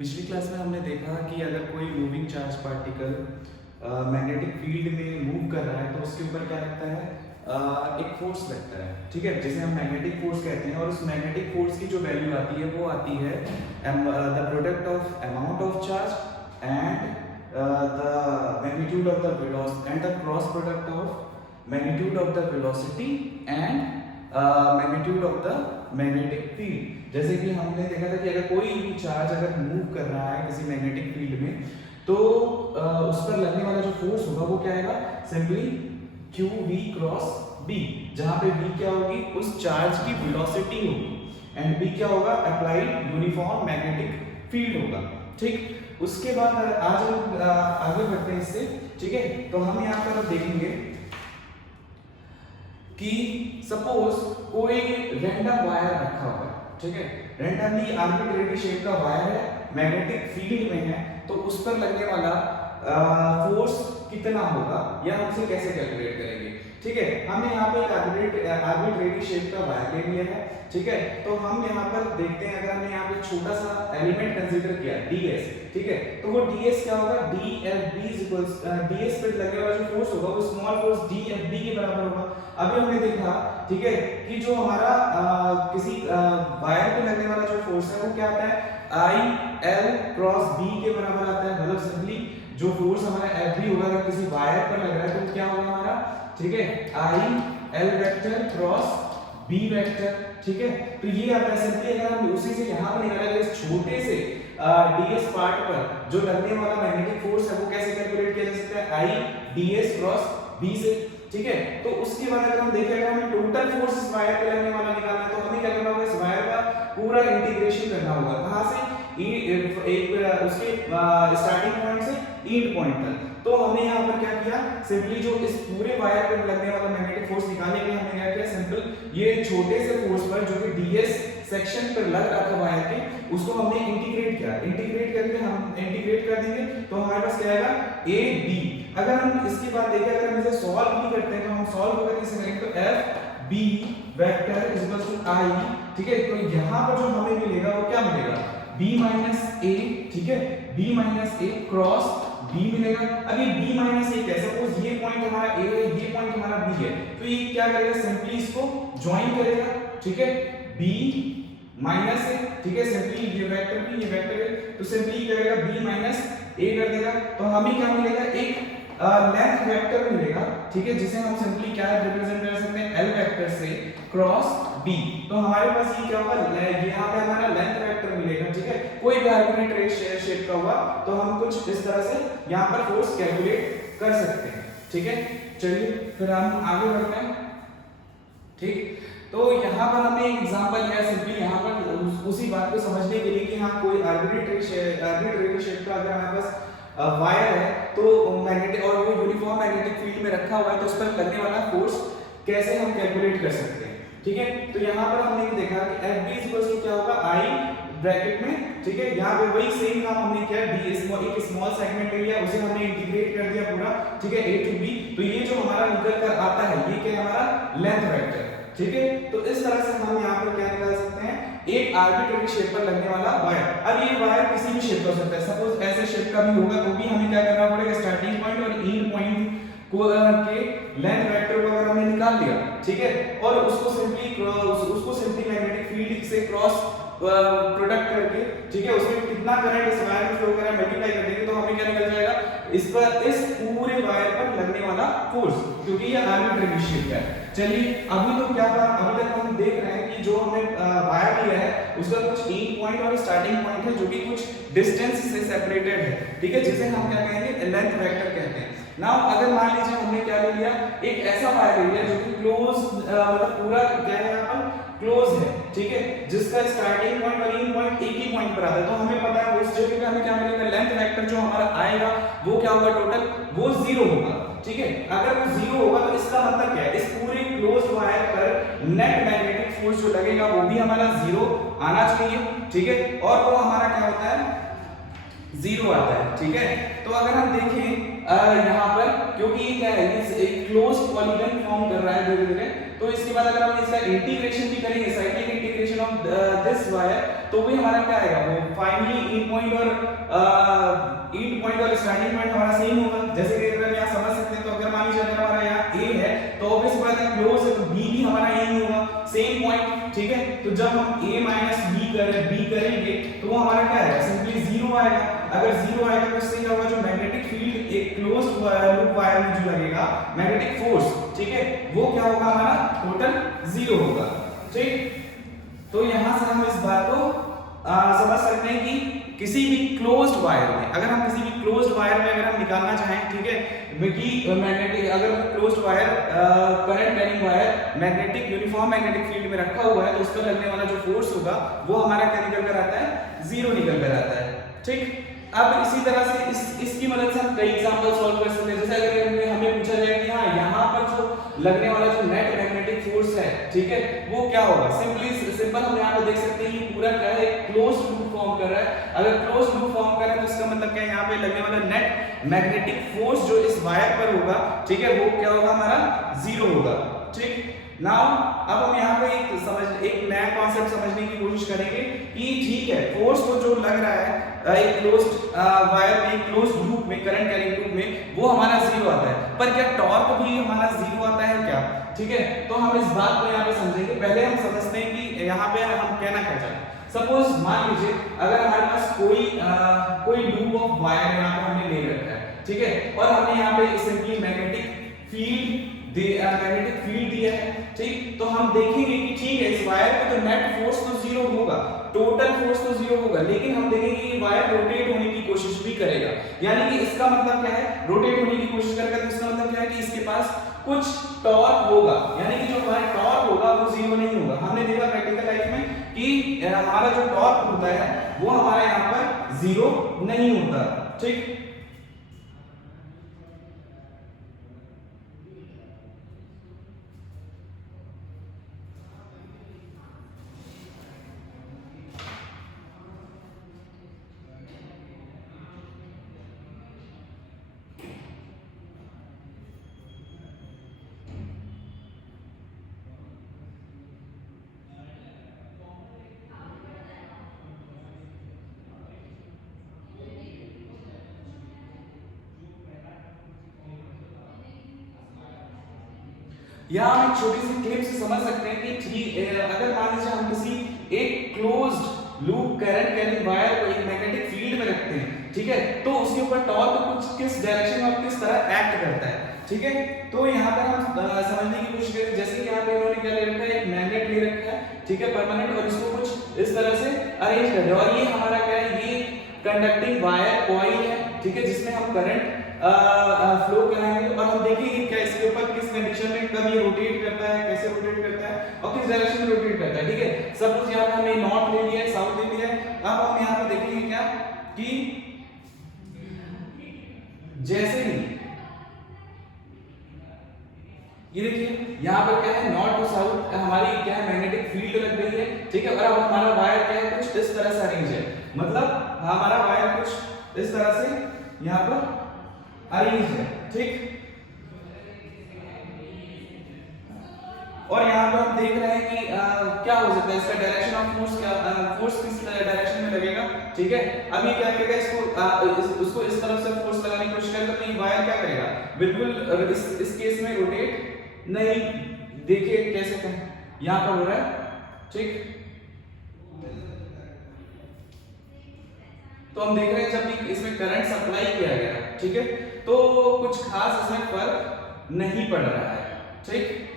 पिछली क्लास में हमने देखा कि अगर कोई moving charge particle magnetic field में मूव कर रहा है तो उसके ऊपर क्या लगता है, एक फोर्स लगता है, ठीक है, जिसे हम मैग्नेटिक फोर्स कहते हैं। और उस मैग्नेटिक फोर्स की जो वैल्यू आती है वो आती है the product of amount of charge and the magnitude of the velocity and the cross product of magnitude of the velocity and magnitude of the magnetic field. जैसे कि हमने देखा था कि अगर कोई भी चार्ज अगर मूव कर रहा है किसी मैग्नेटिक फील्ड में तो उस पर लगने वाला जो फोर्स होगा वो क्या आएगा, simply q v cross B, जहां पे v क्या होगी, उस चार्ज की वेलोसिटी होगी एंड b क्या होगा, अप्लाइड यूनिफॉर्म मैग्नेटिक फील्ड होगा। ठीक, उसके बाद आज हम आगे बढ़ते हैं इससे, ठीक है। तो हम यहाँ पर देखेंगे कि सपोज कोई रैंडम वायर रखा हुआ है, ठीक है, रैंडमली आर्बिट्रेरी शेप का वायर है, मैग्नेटिक फील्ड में है, तो उस पर लगने वाला फोर्स कितना होगा या हम उसे कैसे कैलकुलेट करेंगे। ठीक है, हमने यहाँ पे आर्बिट्रेरी शेप का वायर ले लिया है, ठीक है। तो हम यहाँ पर देखते हैं, अगर हमने यहाँ पे छोटा सा एलिमेंट कंसीडर किया ds, ठीक है, तो वो ds क्या होगा, dFb ds पे लगने वाला जो फोर्स होगा वो स्मॉल फोर्स dFb के बराबर होगा। अभी हमने देखा, ठीक है, कि जो हमारा किसी वायर पे लगने वाला जो फोर्स है वो क्या आता है, IL क्रॉस B के बराबर आता है। मतलब सिंपली जो फोर्स हमारा Fb होगा अगर किसी वायर पर लग रहा है तो क्या होगा हमारा, ठीक है, IL vector cross B vector, ठीक है। तो ये आता है सिंपली, अगर हम उसी से यहाँ पर निकालेंगे इस छोटे से ds पार्ट पर जो लगने वाला मैग्नेटिक फोर्स है वो कैसे कैलकुलेट किया जा सकता है, I ds क्रॉस B से, ठीक है। तो उसके बाद अगर हम देखेंगे हमें टोटल फोर्स इस वायर पे लगने वाला निकालना है तो हमें क्या करना होगा, इस वायर का पूरा इंटीग्रेशन करना होगा, कहां से, एक उसके स्टार्टिंग पॉइंट से एंड पॉइंट तक। तो हमने यहाँ पर क्या किया, सिंपली जो इस पूरे वायर पे लगने वाला मैग्नेटिक फोर्स निकालने के लिए हमने क्या किया, सिंपल ये छोटे से फोर्स पर जो कि ds सेक्शन पर लग रहा था वायर के, उसको हमने इंटीग्रेट किया। इंटीग्रेट करके हम इंटीग्रेट कर देंगे तो हमारे पास क्या आएगा, a b। अगर हम इसके बाद देखें, अगर हम इसे सॉल्व भी करते हैं तो हम सॉल्व होगा कैसे करेंगे, तो f b vector is equal to i, ठीक है। तो यहाँ पर जो हमें मिलेगा वो क्या मिलेगा, b माइनस a, ठीक है, b minus a cross b मिलेगा। अब ये b माइनस a कैसे, सपोज ये पॉइंट हमारा a है, ये पॉइंट हमारा b है, तो ये क्या करेगा, सिंपली इसको ज्वाइन करेगा, ठीक है, b माइनस a, ठीक है, सिंपली ये वेक्टर भी ये वेक्टर है तो सिंपली क्या करेगा, b माइनस a कर देगा। तो हमें क्या मिलेगा, एक लेंथ वेक्टर मिलेगा, ठीक है, जिसे हम सिंपली क्या रिप्रेजेंट कर सकते हैं, l वेक्टर से क्रॉस b। तो हमारे पास ये क्या होगा, यहाँ पे हमारा लेंथ वेक्टर मिलेगा, ठीक है। कोई भी आर्बिट्रेरी शेप का हुआ तो हम कुछ इस तरह से यहाँ पर फोर्स कैलकुलेट कर सकते हैं, ठीक है। चलिए फिर हम आगे बढ़ते हैं, ठीक। तो यहाँ पर हमने एक एग्जांपल लिया सिंपली यहाँ पर उसी बात को समझने के लिए कि हाँ कोई आर्बिट्रेरी शेप का अगर हमारे पास वायर है तो मैग्नेटिक और वो यूनिफॉर्म मैग्नेटिक फील्ड में रखा हुआ है तो उस पर लगने वाला फोर्स कैसे हम कैलकुलेट कर सकते हैं, ठीक है। तो यहाँ पर हमने ये देखा कि Fb क्या होगा, I ब्रैकेट में, ठीक है, यहाँ पे वही सेम काम हमने किया, एक स्मॉल सेगमेंट लिया उसे हमने इंटीग्रेट कर दिया पूरा, ठीक है, A to B। तो ये जो हमारा निकल कर आता है ये क्या है, हमारा लेंथ वेक्टर, ठीक है। तो इस तरह से हम यहाँ पर क्या निकाल सकते हैं, एक आर्बिट्रेरी शेप पर लगने वाला वायर। अब ये वायर किसी भी शेप का हो सकता है, सपोज ऐसे शेप का भी होगा तो भी हमें क्या करना पड़ेगा, स्टार्टिंग पॉइंट और एंड पॉइंट को के लेंथ वेक्टर को अगर हमने निकाल लिया, ठीक है, और उसको सिंपली मैग्नेटिक फील्ड से क्रॉस प्रोडक्ट करके, ठीक है, उसमें कितना करंट इस वायर में फ्लो कर रहा है मल्टीप्लाई कर देंगे तो हमें क्या निकल जाएगा, इस पर इस पूरे वायर पर लगने वाला फोर्स, क्योंकि ये आर्बिट्रेरी शेप है। चलिए अभी तो क्या था, अभी तक हम देख रहे हैं कि जो हमने वायर लिया है उसका कुछ एंड पॉइंट और स्टार्टिंग पॉइंट है जो कि कुछ डिस्टेंस से सेपरेटेड है, ठीक है, जिसे हम क्या कहेंगे, लेंथ वेक्टर कहते हैं। नाउ अगर मान लीजिए हमने क्या ले लिया, एक ऐसा वायर ले लिया जो कि क्लोज मतलब पूरा क्या है यहाँ पर क्लोज है, ठीक है, जिसका स्टार्टिंग पॉइंट और एंड पॉइंट एक ही पॉइंट पर आता है। तो हमें पता है उस जगह पे हमें क्या मिलेगा, लेंथ वेक्टर जो हमारा आएगा वो क्या होगा, टोटल वो 0 होगा, ठीक है। अगर वो 0 होगा तो इसका मतलब क्या है, इस पूरे क्लोज वायर पर नेट मैग्नेटिक फोर्स जो लगेगा वो भी हमारा 0 आना चाहिए, ठीक है, और वो हमारा क्या होता है, 0 आता है, ठीक है। तो अगर हम देखें यहाँ पर, क्योंकि ये क्या है, ये एक क्लोज पॉलीगन फॉर्म कर रहा है धीरे धीरे, तो इसके बाद अगर हम इसका इंटीग्रेशन भी करेंगे, cyclic integration of this wire, तो वही हमारा क्या आएगा, वो फाइनली इन पॉइंट और स्टार्टिंग पॉइंट हमारा सेम होगा। जैसे कि अगर यहाँ समझ सकते हैं, तो अगर मान लीजिए अगर हमारा यहाँ A है तो ऑब्वियस बात है क्लोज है, तो B भी हमारा यही होगा, सेम पॉइंट, ठीक है। तो जब हम A माइनस B करेंगे तो वो हमारा क्या आएगा, सिंपली 0 आएगा। अगर 0 आएगा तो इससे क्या होगा, जो मैग्नेटिक फील्ड एक क्लोज्ड लूप वायर में जो लगेगा मैग्नेटिक फोर्स, ठीक है, वो क्या होगा, हमारा टोटल 0 होगा, ठीक। तो यहां से हम इस बात को समझ सकते हैं कि किसी भी क्लोज्ड वायर में, अगर हम किसी भी क्लोज्ड वायर में अगर हम निकालना चाहें, ठीक है, कि मैग्नेटिक, अगर closed wire current carrying wire magnetic uniform magnetic field में रखा हुआ है, तो उस पर लगने वाला जो फोर्स होगा वो हमारा क्या निकल कर आता है, 0 निकल कर आता है, ठीक। अब इसी तरह से इसकी मदद से हम कई एग्जांपल सॉल्व कर सकते हैं। जैसे अगर हमें पूछा जाए कि हाँ यहाँ पर जो लगने वाला जो नेट मैग्नेटिक फोर्स है, ठीक है, वो क्या होगा, सिंपल हम यहाँ पे देख सकते हैं ये पूरा क्या है, क्लोज्ड लूप फॉर्म कर रहा है। अगर क्लोज्ड लूप फॉर्म कर रहा है तो इसका मतलब क्या है, यहाँ पे लगने वाला नेट मैग्नेटिक फोर्स जो इस वायर पर होगा, ठीक है, वो क्या होगा, हमारा 0 होगा, ठीक। नाउ अब हम यहाँ पे एक नया कॉन्सेप्ट समझने की कोशिश करेंगे कि ठीक है, फोर्स तो जो लग रहा है एक क्लोज्ड वायर में, क्लोज्ड लूप में, करंट कैरिंग लूप में, वो हमारा 0 आता है, पर क्या टॉर्क भी हमारा 0 आता है क्या, ठीक है। तो हम इस बात को यहाँ पे समझेंगे। पहले हम समझते हैं कि यहाँ पे हम कहना क्या चाहते हैं। सपोज मान लीजिए अगर हमारे पास कोई लूप ऑफ वायर यहाँ पे हमने ले रखा है, ठीक है, और हमने यहाँ पे सिंपली मैग्नेटिक फील्ड दिया है, ठीक। तो हम देखेंगे कि ठीक है, इस वायर पे तो नेट फोर्स तो 0 होगा, टोटल फोर्स तो 0 होगा, लेकिन हम देखेंगे कि वायर रोटेट होने की कोशिश भी करेगा। यानी कि इसका मतलब क्या है, रोटेट होने की कोशिश करेगा, तो इसका मतलब क्या है कि इसके पास कुछ टॉर्क होगा, यानी कि जो हमारा टॉर्क होगा वो 0 नहीं होगा। हमने देखा प्रैक्टिकल लाइफ में कि हमारा जो टॉर्क होता है वो हमारे यहाँ पर 0 नहीं होता, ठीक। या हम एक छोटी सी क्लिप से समझ सकते हैं कि ठीक, अगर मान लीजिए हम किसी एक closed loop current carrying wire को एक मैग्नेटिक फील्ड में रखते हैं, ठीक है, तो उसके ऊपर टॉर्क कुछ किस डायरेक्शन में किस तरह एक्ट करता है, ठीक है। तो यहाँ पर हम समझने की कोशिश करें। जैसे कि यहाँ पे इन्होंने क्या ले रखा है, एक मैग्नेट ले रखा है, ठीक है, परमानेंट, और इसको कुछ इस तरह से अरेंज कर दिया, और ये हमारा क्या है, ये कंडक्टिंग वायर कॉइल है, ठीक है, जिसमें हम करंट फ्लो कराएंगे, और हम देखेंगे क्या इसके ऊपर किस कंडीशन में कब ये रोटेट करता है, कैसे रोटेट करता है, और किस डायरेक्शन में रोटेट करता है, ठीक है। सपोज यहाँ पे हमने नॉर्थ ले लिया है, साउथ ले लिया है। अब हम यहाँ पे देखेंगे क्या कि जैसे ही ये देखिए यहाँ पर क्या है, नॉर्थ टू साउथ हमारी क्या है, मैग्नेटिक फील्ड लग गई है, ठीक है, और अब हमारा वायर क्या है, कुछ इस तरह से अरेंज है, मतलब हमारा वायर कुछ इस तरह से यहाँ पर अरेंज है, ठीक। और यहाँ पर हम देख रहे हैं कि क्या हो सकता है, इसका डायरेक्शन ऑफ फोर्स क्या, फोर्स किस डायरेक्शन में लगेगा, ठीक है। अब ये क्या करेगा, उसको इस तरफ से फोर्स लगाने की कोशिश करेगा, तो ये वायर क्या करेगा, बिल्कुल इस केस में रोटेट नहीं, देखिए कैसे यहाँ पर हो रहा है, ठीक। तो हम देख रहे हैं जब भी इसमें करंट सप्लाई किया गया, ठीक है, तो कुछ खास इसमें फर्क नहीं पड़ रहा है, ठीक।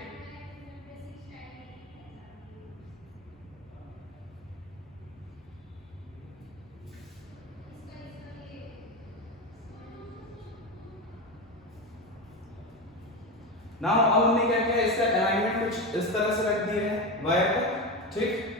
नाउ अब हमने क्या किया, इसका अलाइनमेंट कुछ इस तरह से रख दिया है वायर पर, ठीक।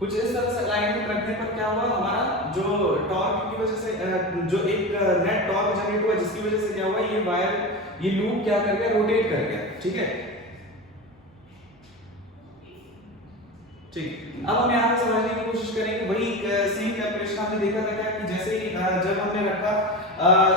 कुछ इस तरह से अलाइनमेंट रखने पर क्या हुआ, हमारा जो टॉर्क की वजह से जो एक नेट टॉर्क जनरेट हुआ, जिसकी वजह से क्या हुआ, ये वायर, ये लूप क्या कर गया, रोटेट कर गया। ठीक है, ठीक। अब हम यहाँ पे समझने की कोशिश करेंगे वही सेम कैलकुलेशन आपने देखा था क्या, कि जैसे ही जब हमने रखा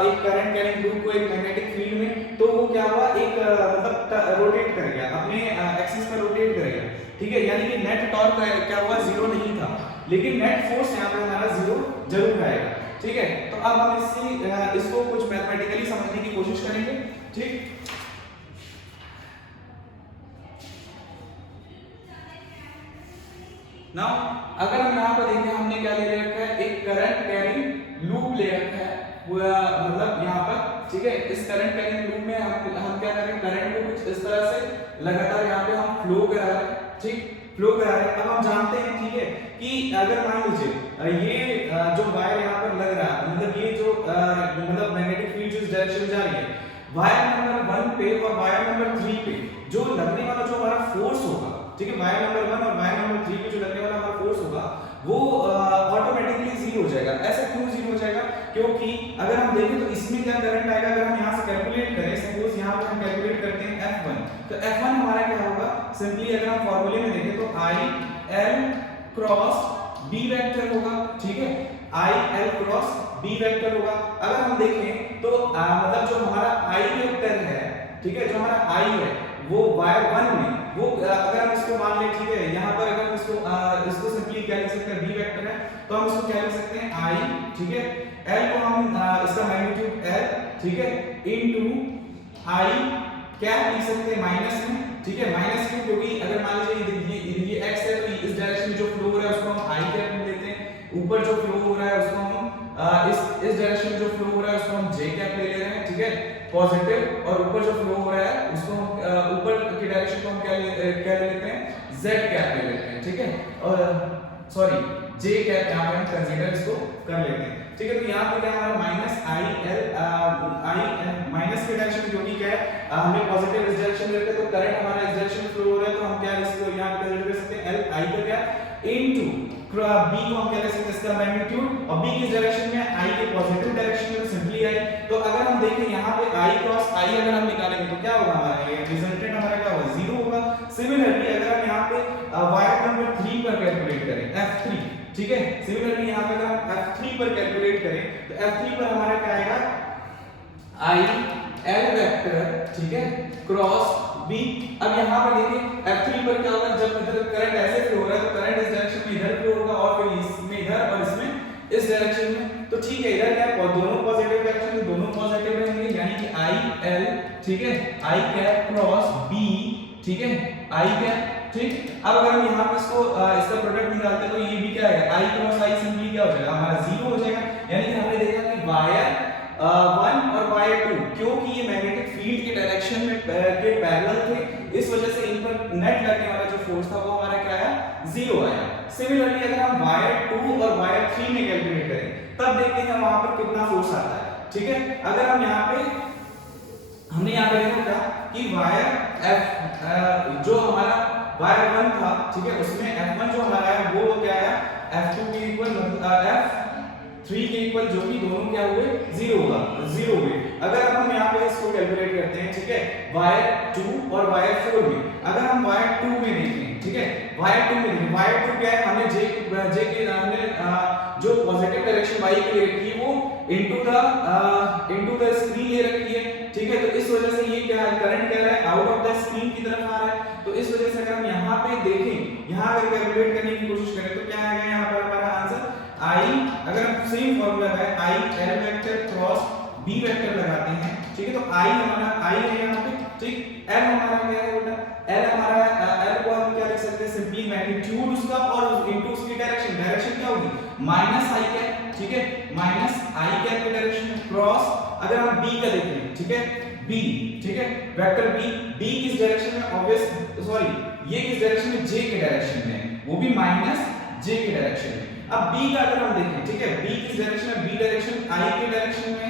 एक करंट कैरिंग लूप को एक मैग्नेटिक फील्ड में, तो वो क्या हुआ, एक मतलब रोटेट कर गया, अपने एक्सिस पर रोटेट कर गया। ठीक है, यानी कि नेट टॉर्क क्या हुआ, जीरो नहीं था, लेकिन नेट फोर्स यहाँ पे हमारा जीरो जरूर आएगा। ठीक है, तो अब हम इसको कुछ मैथमेटिकली समझने की कोशिश करेंगे। ठीक, नाउ अगर हम यहाँ पर देखें, हमने क्या ले रखा है, एक करंट कैरिंग लूप ले रखा है, मतलब यहाँ पर। ठीक है, इस करंट कैरिंग लूप में हम क्या करें, करंट को कुछ इस तरह से लगातार यहाँ पे हम फ्लो करा रहे हैं। ठीक, फ्लो करा रहे हैं। अब हम जानते हैं, ठीक है, कि अगर मान लीजिए ये जो वायर यहाँ पर लग रहा है, मतलब ये जो मतलब मैग्नेटिक फील्ड जिस डायरेक्शन में जा रही है, वायर नंबर 1 पे और वायर नंबर 3 पे जो लगने वाला जो हमारा फोर्स होगा, ठीक है, वायर नंबर 1 और वायर नंबर 3 पे जो लगने वाला हमारा फोर्स होगा, वो ऑटोमेटिकली जीरो हो जाएगा। ऐसा क्यों जीरो हो जाएगा, क्योंकि अगर हम देखें तो इसमें क्या करंट आएगा, अगर हम यहाँ से कैलकुलेट करें, सपोज यहाँ पे हम कैलकुलेट करते हैं F1, तो F1 हमारा क्या होगा, सिंपली अगर हम फॉर्मूले में देखें तो IL क्रॉस B वेक्टर होगा। ठीक है, IL क्रॉस B वेक्टर होगा। अगर हम देखें तो मतलब जो हमारा I वेक्टर है, ठीक है, जो हमारा I है वो वायर 1 में, वो अगर हम इसको मान लें, ठीक है, यहाँ पर अगर हम इसको सिंपली क्या लिख सकते हैं, B वेक्टर है, तो हम इसको क्या लिख सकते हैं, I। ठीक है, L को हम इसका मैग्नीट्यूड L, ठीक है, इनटू I क्या लिख सकते हैं, माइनस में। ठीक है, माइनस क्यों, क्योंकि अगर मान लीजिए ये x है, तो इस डायरेक्शन में जो फ्लो हो रहा है उसको हम I कैप लेते हैं, ऊपर जो फ्लो हो रहा है उसको हम इस डायरेक्शन में जो फ्लो हो रहा है उसको हम J कैप ले रहे हैं। ठीक है, पॉजिटिव, और ऊपर जो फ्लो हो रहा है उसको हम ऊपर की डायरेक्शन को हम क्या ले लेते हैं, Z कैप ले लेते हैं। ठीक है, और सॉरी J कैप यहाँ पे हम कंसीडर इसको कर लेते हैं। ठीक है, तो यहाँ पे क्या हमारा माइनस I माइनस की डायरेक्शन, क्योंकि क्या है हमें पॉजिटिव इस डायरेक्शन में रखा है, तो करंट हमारा इस डायरेक्शन में फ्लो हो रहा है, तो हम क्या इसको यहाँ पे कंसीडर कर सकते हैं L I का क्या इनटू B को हम क्या ले सकते हैं, इसका मैग्नीट्यूड, और B किस डायरेक्शन में, I के पॉजिटिव डायरेक्शन में, सिंपली I। तो अगर हम देखें यहाँ पे I क्रॉस I अगर हम निकालेंगे तो क्या होगा, हमारा ये रिजल्टेंट हमारा क्या होगा, जीरो होगा। सिमिलरली अगर हम यहाँ पे वायर नंबर 3 पर कैलकुलेट करें, F3, ठीक है, सिमिलरली यहाँ पे अगर हम F3 पर कैलकुलेट करें, तो F3 पर हमारा क्या आएगा, I L वेक्टर, ठीक है, क्रॉस B। अब यहाँ पर देखिए F3 पर क्या होगा, जब मतलब करंट ऐसे फ्लो हो रहा है, तो करंट इस डायरेक्शन में इधर फ्लो होगा, और फिर इसमें इधर, और इसमें इस डायरेक्शन में। तो ठीक है, इधर क्या है, दोनों पॉजिटिव डायरेक्शन में दोनों पॉजिटिव रहेंगे, यानी कि I L, ठीक है, I कैप क्रॉस B, ठीक है, I कैप। ठीक, अब अगर हम यहाँ पे इसका प्रोडक्ट निकालते हैं, तो ये भी क्या है, I क्रॉस I सिंपली क्या हो जाएगा, हमारा जीरो हो जाएगा। यानी कि हमने देखा कि वायर 1 और वायर 2, क्योंकि ये मैग्नेटिक फील्ड के डायरेक्शन में के पैरेलल थे, इस वजह से इन पर नेट लगने वाला जो फोर्स था वो हमारा क्या आया, जीरो आया। सिमिलरली अगर हम वायर 2 और वायर 3 में कैलकुलेट करें, तब देखते हैं वहां पर कितना फोर्स आता है। ठीक है, अगर हम यहाँ पे हमने यहाँ पे देखा कि वायर F जो हमारा वायर 1 था, ठीक है, उसमें F1 जो हमारा है वो क्या आया, F2 के इक्वल, F3 के इक्वल, जो कि दोनों क्या हुए, जीरो होगा, जीरो हुए। अगर हम यहाँ पे इसको कैलकुलेट करते हैं, ठीक है, वायर 2 और वायर 4 में, अगर हम वायर 2 में देखें, ठीक है, वायर 2 में देखें, वायर 2 क्या है, हमने J के हमने जो पॉजिटिव डायरेक्शन y के लिए रखी है वो इनटू द स्क्रीन ले रखी है। ठीक है, तो इस वजह से ये क्या है, करंट क्या है, आउट ऑफ द स्क्रीन की तरफ आ रहा है। तो इस वजह से अगर हम यहाँ पे देखें, यहाँ अगर कैलकुलेट करने की कोशिश करें, तो क्या आएगा यहाँ पर हमारा आंसर I, अगर हम सेम फॉर्मूला है I L vector cross B vector लगाते हैं, ठीक है, तो I हमारा I है यहाँ पे, ठीक, L हमारा क्या है बेटा, L हमारा L को हम क्या लिख सकते हैं, सिंपली मैग्नीट्यूड उसका और इनटू उसकी डायरेक्शन, डायरेक्शन क्या होगी, माइनस I कैप, ठीक है, माइनस I कैप की डायरेक्शन में क्रॉस। अगर हम B का देखें, ठीक है, B, ठीक है, वेक्टर B किस डायरेक्शन में, ऑब्वियस सॉरी ये किस डायरेक्शन में, J के डायरेक्शन में, वो भी माइनस J के डायरेक्शन में। अब B का अगर हम देखें, ठीक है, B किस डायरेक्शन में, B डायरेक्शन I के डायरेक्शन में,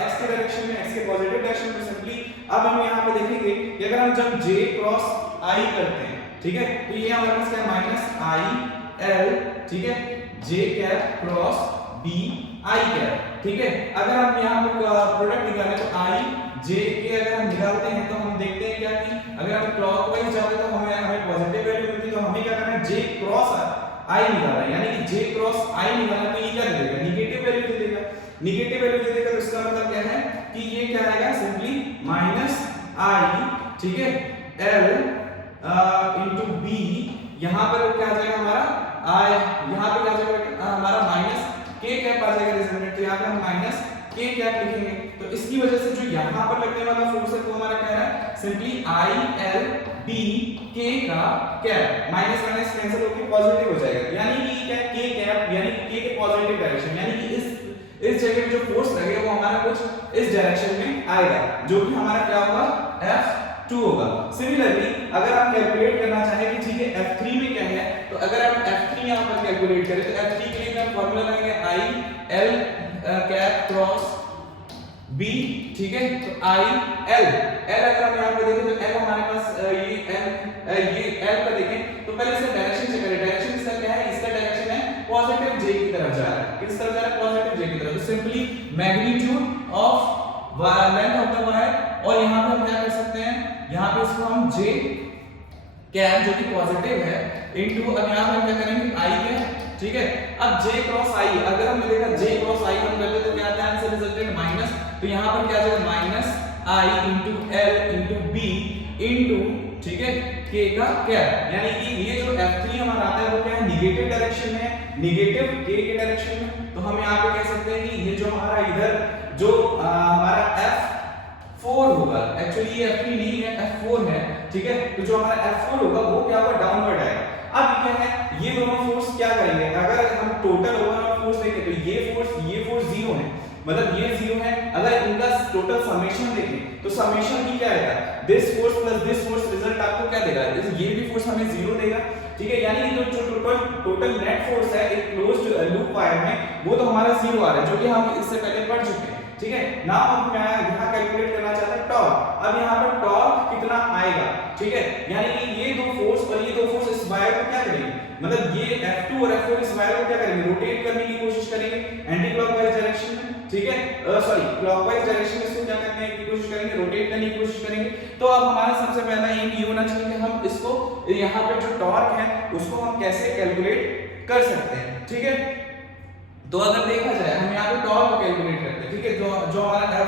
x के डायरेक्शन में, x के पॉजिटिव डायरेक्शन में सिंपली। अब हम यहाँ पे देखेंगे कि अगर हम जब J क्रॉस I करते हैं, ठीक है, तो ये हमारे पास क्या है, माइनस I एल, ठीक है, J cap cross B I cap, ठीक है। अगर हम यहाँ पे प्रोडक्ट निकालें तो आई जे के अगर हम निकालते हैं तो हम देखते हैं क्या कि अगर हम क्लॉकवाइज जाते तो हमें पॉजिटिव वैल्यू मिलती, तो हमें क्या करना है, जे क्रॉस आई निकालना है, यानी कि जे क्रॉस आई निकालना, तो ये क्या दे देगा, निगेटिव वैल्यू दे देगा। निगेटिव वैल्यू दे देगा तो इसका मतलब क्या है कि ये क्या आएगा, सिंपली माइनस आई, ठीक है, एल इनटू बी, यहां पर क्या आ जाएगा हमारा आई, यहां पे क्या आ जाएगा हमारा माइनस के कैप आ जाएगा रिजल्टेंट, तो यहां पे हम माइनस के कैप लिखेंगे। तो इसकी वजह से जो यहां पर लगने वाला फोर्स है वो हमारा क्या है, सिंपली आई एल बी के का कैप, माइनस माइनस कैंसिल होकर पॉजिटिव हो जाएगा, यानी कि क्या के कैप, यानी के के पॉजिटिव डायरेक्शन, यानी कि इस जगह पे जो फोर्स लगेगा वो हमारा कुछ इस डायरेक्शन में आएगा, जो कि हमारा क्या होगा, F2 होगा। सिमिलरली अगर आप कैलकुलेट करना चाहें कि ठीक है F3 में क्या है, तो अगर आप F3 यहां पर कैलकुलेट करें तो F3 के लिए हम फार्मूला लगाएंगे I L cap cross B, ठीक है, तो आई एल अगर हम यहां पे देखें तो एल हमारे पास ये एल पर देखें तो पहले इसका डायरेक्शन चेक करें, डायरेक्शन इसका क्या है, इसका डायरेक्शन है पॉजिटिव जे की तरफ जा रहा है, किस तरफ जा रहा है, पॉजिटिव जे की तरफ। तो simply magnitude of length of the wire, और यहां पे हम क्या कर सकते हैं, यहां पे इसको हम जे कैप जो कि पॉजिटिव है इनटू, अब यहां पे हम क्या करेंगे आई कैप, ठीक है। अब जे क्रॉस आई, अगर हमने देखा जे क्रॉस आई हम करते तो क्या आता है आंसर रिजल्टेंट माइनस, तो यहां पर क्या आ जाएगा minus I into L into B into, ठीक है, के का कैप, यानी कि ये जो F3 हमारा आता है वो क्या है, निगेटिव डायरेक्शन में, निगेटिव के डायरेक्शन में। तो हम यहां पे कह सकते हैं कि ये जो हमारा इधर जो हमारा F4 होगा, एक्चुअली ये F3 नहीं है, F4 है, ठीक है, तो जो हमारा F4 होगा वो क्या होगा, डाउनवर्ड आएगा। अब क्या है, ये दोनों फोर्स क्या करेंगे, अगर हम टोटल ओवरऑल फोर्स देखें तो ये फोर्स जीरो है, मतलब ये जीरो है, अगर इनका टोटल समेशन देखें तो समेशन भी क्या आएगा, this force plus this force, result आपको क्या देगा, ये भी फोर्स हमें जीरो देगा, ठीक है, यानी कि जो टोटल नेट फोर्स है एक क्लोज्ड लूप वायर में वो तो हमारा जीरो आ रहा है, जो कि हम इससे पहले पढ़ चुके हैं, ठीक है। नाउ हम यहाँ कैलकुलेट करना चाहते हैं टॉर्क, अब यहाँ पर टॉर्क कितना आएगा, ठीक है, यानी कि ये दो फोर्स और ये दो फोर्स इस वायर को क्या करेंगे, मतलब ये F2 और F4 इस वायर को क्या करेंगे, रोटेट करने की कोशिश करेंगे एंटी क्लॉकवाइज डायरेक्शन में, ठीक है, सॉरी क्लॉकवाइज डायरेक्शन में इसको क्या करने की कोशिश करेंगे, रोटेट करने की कोशिश करेंगे। तो अब हमारा सबसे पहला एम ये होना चाहिए कि हम इसको यहाँ पे जो टॉर्क है उसको हम कैसे कैलकुलेट कर सकते हैं, ठीक है। तो अगर देखा जाए हम यहाँ पे टॉर्क को कैलकुलेट करते हैं, ठीक है, जो हमारा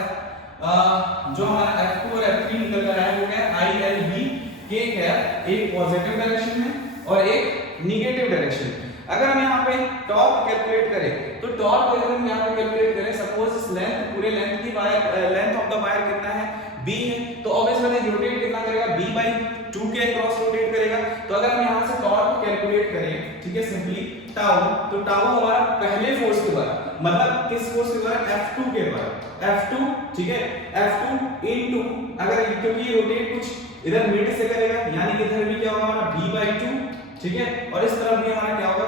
F2 और F3 निकल कर आया वो क्या है, आई एल बी के कैप, एक पॉजिटिव डायरेक्शन में और एक निगेटिव डायरेक्शन में। अगर हम यहाँ पे टॉर्क कैलकुलेट करें तो टॉर्क अगर हम यहाँ पे कैलकुलेट करें, सपोज इस लेंथ पूरे लेंथ की wire, length of the wire कितना है, b है, तो ऑब्वियस बात है रोटेट कितना करेगा, b/2 के क्रॉस रोटेट करेगा। तो अगर हम यहाँ से टॉर्क कैलकुलेट करें, ठीक है, सिंपली टाउ, तो टाउ हमारा पहले फोर्स के बराबर, मतलब किस फोर्स के बराबर, F2 के बराबर, F2, ठीक है, F2 इनटू, अगर क्योंकि ये रोटेट कुछ इधर मिड से करेगा, यानी कि इधर भी क्या होगा हमारा b/2, ठीक है, और इस तरफ भी हमारा क्या होगा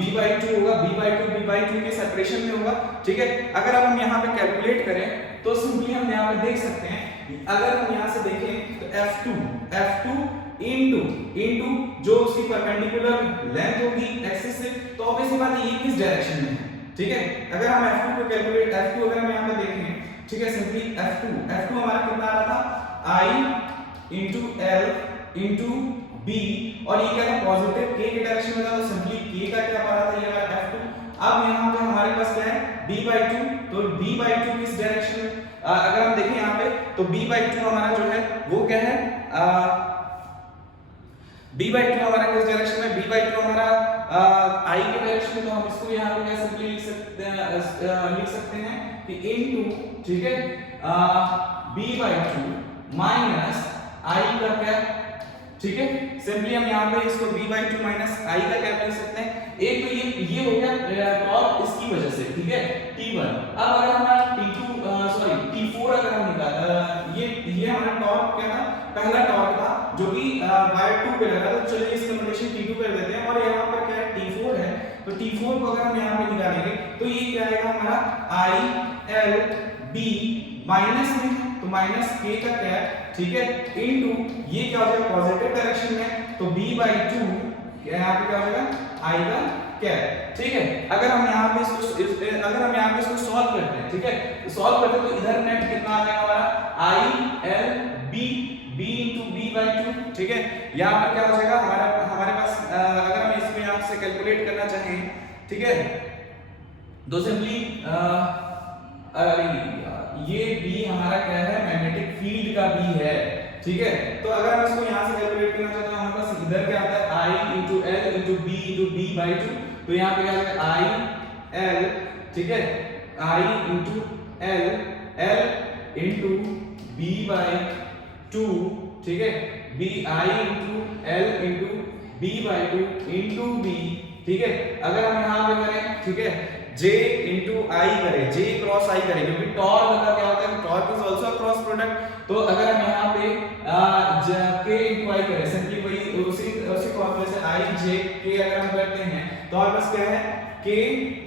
b/2 होगा, b/2 के सेपरेशन में होगा, ठीक है। अगर अब हम यहाँ पे कैलकुलेट करें तो सिंपली हम यहाँ पे देख सकते हैं, अगर हम यहाँ से देखें तो F2 इनटू जो उसकी परपेंडिकुलर लेंथ होगी एक्सिस से, तो ऑब्वियसली बात है ये किस डायरेक्शन में है, ठीक है। अगर हम F2 को कैलकुलेट, F2 अगर हम यहाँ पे देखें, ठीक है, सिंपली F2 हमारा कितना आ रहा था, I into L into B, और ये क्या था, पॉजिटिव k के डायरेक्शन में था, तो सिंपली k का क्या आ रहा था, ये हमारा F2। अब यहाँ पे हमारे पास क्या है, b/2, तो b/2 किस डायरेक्शन में, अगर हम देखें यहाँ पे तो b/2 हमारा जो है वो क्या है, b/2 हमारा किस डायरेक्शन में, b/2 हमारा I के डायरेक्शन में, तो हम इसको यहाँ पे क्या सिंपली लिख सकते हैं कि इनटू, ठीक है, b/2 माइनस I का क्या, ठीक है, सिंपली हम यहाँ पे इसको b/2 माइनस I का क्या लिख सकते हैं, एक तो ये हो गया टॉर्क इसकी वजह से, ठीक है, T1। अब अगर हमारा T4 अगर हम निकाल, ये हमारा टॉर्क क्या था, पहला टॉर्क था जो कि वायर 2 पे लगा, तो चलिए इसका नोटेशन T2 कर देते हैं, और यहाँ पर क्या है, T4 है, तो T4 को अगर हम यहाँ पे निकालेंगे तो ये क्या आएगा हमारा I L B माइनस में, तो माइनस k का कैप, ठीक है, इनटू ये क्या हो जाएगा पॉजिटिव डायरेक्शन में, तो b/2 यहाँ पे क्या हो जाएगा I का कैप, ठीक है। अगर हम यहाँ पे इसको सॉल्व करते हैं, ठीक है, सॉल्व करते हैं तो इधर नेट कितना आ जाएगा हमारा I L B B into B by 2, ठीक है। यहाँ पर क्या हो जाएगा हमारे पास अगर हम इसमें यहाँ से कैलकुलेट करना चाहें, ठीक है, तो सिंपली ये B हमारा क्या है, मैग्नेटिक फील्ड का B है, ठीक है। तो अगर हम इसको यहाँ से कैलकुलेट करना चाहते हैं, हमारे पास इधर क्या आता है I into L into B into B by 2, तो यहाँ पे क्या आ जाएगा I L, ठीक है, I into L into B by 2, ठीक है, B I into L into B by 2 into B, ठीक है। अगर हम यहाँ पे करें, ठीक है, J into I करें, J क्रॉस I करें, क्योंकि टॉर्क मतलब क्या होता है, torque is also cross product. तो अगर हम यहाँ पे K into I करें, सिंपली वही उसी फॉर्मूले से I J K अगर हम करते हैं तो हमारे पास क्या है K,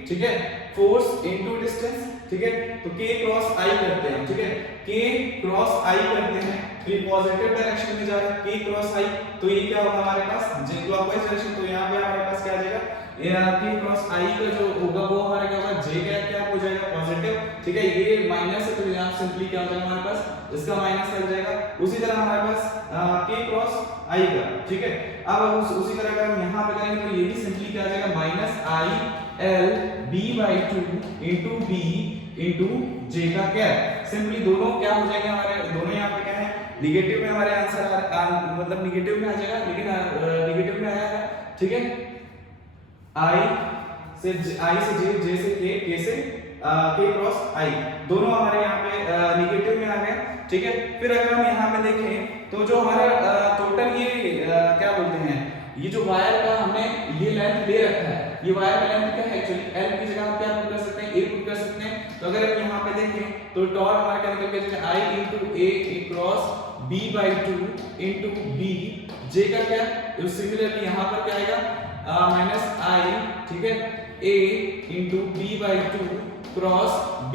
ठीक है, फोर्स इनटू डिस्टेंस, ठीक है। तो K क्रॉस I करते हैं, ठीक है, K क्रॉस I करते हैं, तो ये पॉजिटिव डायरेक्शन में जा रहा है K क्रॉस I, तो ये क्या होगा हमारे पास J क्लॉकवाइज डायरेक्शन, तो यहाँ पे हमारे पास क्या आ जाएगा K क्रॉस I का जो होगा वो हमारा क्या होगा J क्या हो जाएगा पॉजिटिव, ठीक है। ये माइनस है तो यहाँ सिंपली क्या हो जाएगा हमारे पास इसका माइनस लग जाएगा। उसी तरह हमारे पास K क्रॉस I का, ठीक है। अब उसी तरह अगर हम यहाँ पे करेंगे तो ये भी सिंपली क्या आ जाएगा minus I L B by 2 into B into J का क्या है, सिंपली दोनों क्या हो जाएंगे हमारे, दोनों यहाँ पे क्या है निगेटिव में हमारे आंसर मतलब निगेटिव में आ जाएगा, लेकिन निगेटिव में आया है, ठीक है। I से J, J से K से K क्रॉस I, दोनों हमारे यहाँ पे निगेटिव में आ गए, ठीक है। फिर अगर हम यहाँ पे देखें तो जो हमारा टोटल ये क्या बोलते हैं, ये जो वायर का हमने ये लेंथ ले रखा है, ये वायर का लेंथ क्या है एक्चुअली L की जगह हम क्या पुट कर सकते हैं, A पुट कर सकते हैं। तो अगर हम यहाँ पे देखें तो टॉर्क हमारा क्या निकल के I into A cross B by 2 into B, J का क्या, तो सिमिलरली यहाँ पर क्या आएगा माइनस I, ठीक है, A into B by 2 cross B,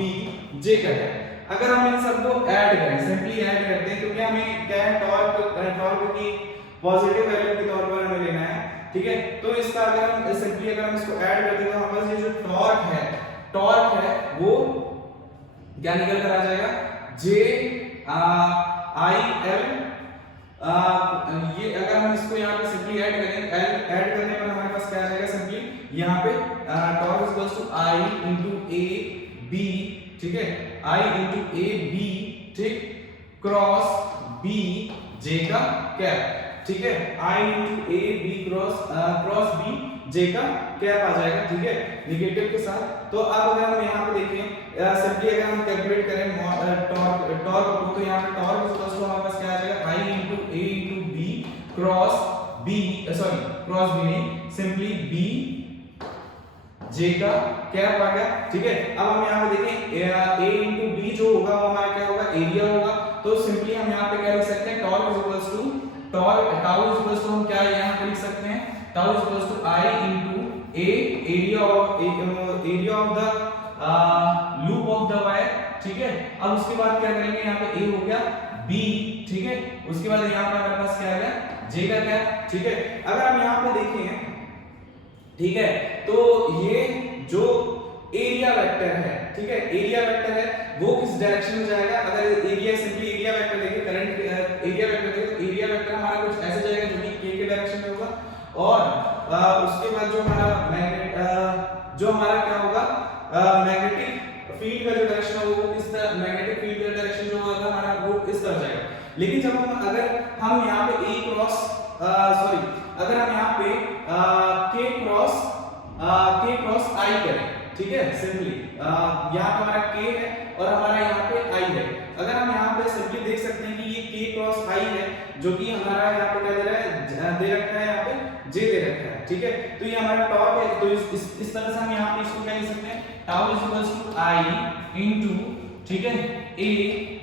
J का है। अगर हम इन सबको ऐड करें, सिंपली ऐड करते हैं, क्योंकि हमें क्या है टॉर्क की पॉजिटिव वैल्यू के तौर पर हमें लेना है, ठीक है। तो इसका अगर हम सिंपली अगर हम इसको ऐड कर दें तो हमारे पास ये जो टॉर्क है वो क्या निकल कर आ जाएगा J I L, ये अगर हम इसको यहाँ पे सिंपली ऐड करें, ऐड करने पर हमारे पास क्या आ जाएगा सिंपली यहाँ पे torque is equals to I into A B, ठीक है, I into A B, ठीक, क्रॉस B J का कैप, ठीक है, I into A B cross B J का कैप आ जाएगा, ठीक है, निगेटिव के साथ। तो अब अगर हम यहाँ पे देखें सिंपली अगर हम कैलकुलेट करें टॉर्क को, तो यहाँ पे टॉर्क इज इक्वल्स टू हमारे पास क्या आ जाएगा I into A into B cross B, cross B नहीं, सिंपली B J का कैप आ गया, ठीक है। अब हम यहाँ पे देखें A into B जो होगा वो हमारा क्या होगा एरिया होगा, तो सिंपली हम यहाँ पे क्या लिख सकते हैं torque is equals to tau is equals to हम क्या यहाँ पे लिख सकते हैं tau is equals to I into A area of the loop of the wire, ठीक है। अब उसके बाद क्या करेंगे यहाँ पे A हो गया B, ठीक है, उसके बाद यहाँ पे हमारे पास क्या आ गया J का क्या, ठीक है। अगर हम यहाँ पे देखें, ठीक है, तो ये जो एरिया वेक्टर है, ठीक है, एरिया वेक्टर है वो किस डायरेक्शन में जाएगा, अगर एरिया सिंपली एरिया वेक्टर देखें, करंट एरिया वेक्टर देखें तो एरिया वेक्टर हमारा कुछ ऐसे जाएगा जो कि K के डायरेक्शन में होगा, और उसके बाद जो हमारा क्या होगा मैग्नेटिक फील्ड का जो डायरेक्शन है वो किस तरह, मैग्नेटिक फील्ड का डायरेक्शन जो होगा हमारा वो इस तरह जाएगा। लेकिन जब हम यहाँ पे A क्रॉस अगर हम यहाँ पे K क्रॉस I करें, ठीक है, सिंपली यहाँ पे हमारा K है और हमारा यहाँ पे I है। अगर हम यहाँ पे सिंपली देख सकते हैं कि ये K क्रॉस I है जो कि हमारा यहाँ पे क्या दे रहा है, दे रखा है यहाँ पे J दे रखा है, ठीक है। तो ये हमारा टॉर्क है, तो इस तरह से हम यहाँ पे इसको क्या लिख सकते हैं tau is equals to I into, ठीक है, A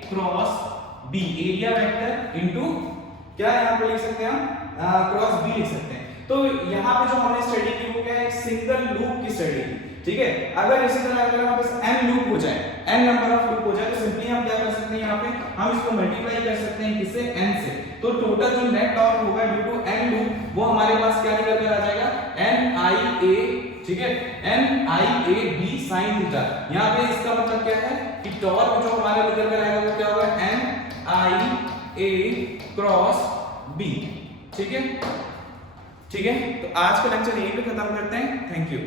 cross B area vector into क्या यहाँ पे लिख सकते हैं हम क्रॉस B लिख सकते हैं। तो यहाँ पे जो हमने स्टडी की वो क्या है सिंगल लूप की स्टडी की, ठीक है। अगर इसी तरह अगर हमारे पास n लूप हो जाए, n नंबर ऑफ लूप हो जाए, तो सिंपली हम क्या कर सकते हैं यहाँ पे हम इसको मल्टीप्लाई कर सकते हैं किससे n से, तो टोटल जो नेट टॉर्क होगा ड्यू टू एन लूप वो हमारे पास क्या निकल कर आ जाएगा एन आई ए, ठीक है, N I A B sine theta. यहाँ पे इसका मतलब क्या है कि टॉर्क जो हमारा निकल कर आएगा वो क्या होगा N I A cross B, ठीक है। ठीक है, तो आज का लेक्चर यहीं पे खत्म करते हैं। Thank you.